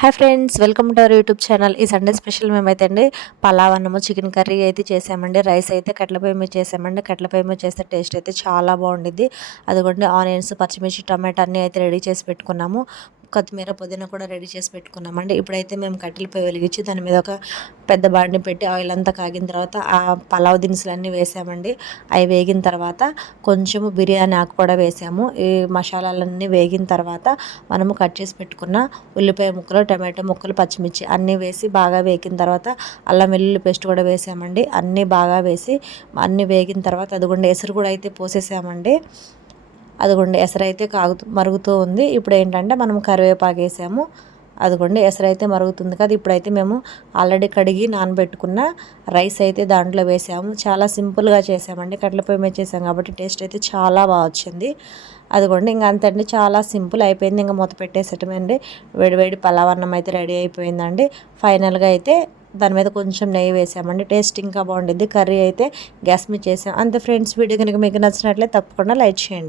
Hi friends, welcome to our YouTube channel. ఈ Sunday special మేమైతే అండి పలావ్ అన్నము చికెన్ కర్రీ అయితే చేసామండి. రైస్ అయితే కట్ల పొయ్యి మీద చేసామండి. కట్ల పొయ్యి మీద చేస్తే టేస్ట్ అయితే చాలా బాగుండిద్ది. అదిగోండి ఆనియన్స్, పచ్చిమిర్చి, టమాటా అన్నీ అయితే రెడీ చేసి పెట్టుకున్నాము. కొత్తిమీర, పుదీనా కూడా రెడీ చేసి పెట్టుకున్నామండి. ఇప్పుడైతే మేము కట్టెల పొయ్యి వెలిగించి దాని మీద ఒక పెద్ద బాండి పెట్టి ఆయిల్ అంతా కాగిన తర్వాత ఆ పలావ్ దినుసులన్నీ వేసామండి. అవి వేగిన తర్వాత కొంచెము బిర్యానీ ఆకు కూడా వేసాము. ఈ మసాలాలన్నీ వేగిన తర్వాత మనము కట్ చేసి పెట్టుకున్న ఉల్లిపాయ ముక్కలు, టమాటో ముక్కలు, పచ్చిమిర్చి అన్నీ వేసి బాగా వేగిన తర్వాత అల్లం వెల్లుల్లి పేస్ట్ కూడా వేసామండి. అన్నీ బాగా వేసి అన్నీ వేగిన తర్వాత అదిగోండి ఎసరు కూడా అయితే పోసేసామండి. అదిగోండి ఎసరైతే మరుగుతూ ఉంది. ఇప్పుడు ఏంటంటే మనం కరివేపాకు వేసాము. అదిగోండి ఎసరైతే మరుగుతుంది కదా. ఇప్పుడైతే మేము ఆల్రెడీ కడిగి నానబెట్టుకున్న రైస్ అయితే దాంట్లో వేసాము. చాలా సింపుల్గా చేసామండి. కట్టెల పొయ్యి మీద చేసాం కాబట్టి టేస్ట్ అయితే చాలా బాగా వచ్చింది. అదిగోండి ఇంకా అంతండి, చాలా సింపుల్ అయిపోయింది. ఇంకా మూత పెట్టేసేటమండి. వేడివేడి పలావ్ అన్నం అయితే రెడీ అయిపోయిందండి. ఫైనల్గా అయితే దాని మీద కొంచెం నెయ్యి వేసామండి. టేస్ట్ ఇంకా బాగుండిద్ది. కర్రీ అయితే గ్యాస్ మీద చేసాం. అంతే ఫ్రెండ్స్, వీడియో కనుక మీకు నచ్చినట్లయితే తప్పకుండా లైక్ చేయండి.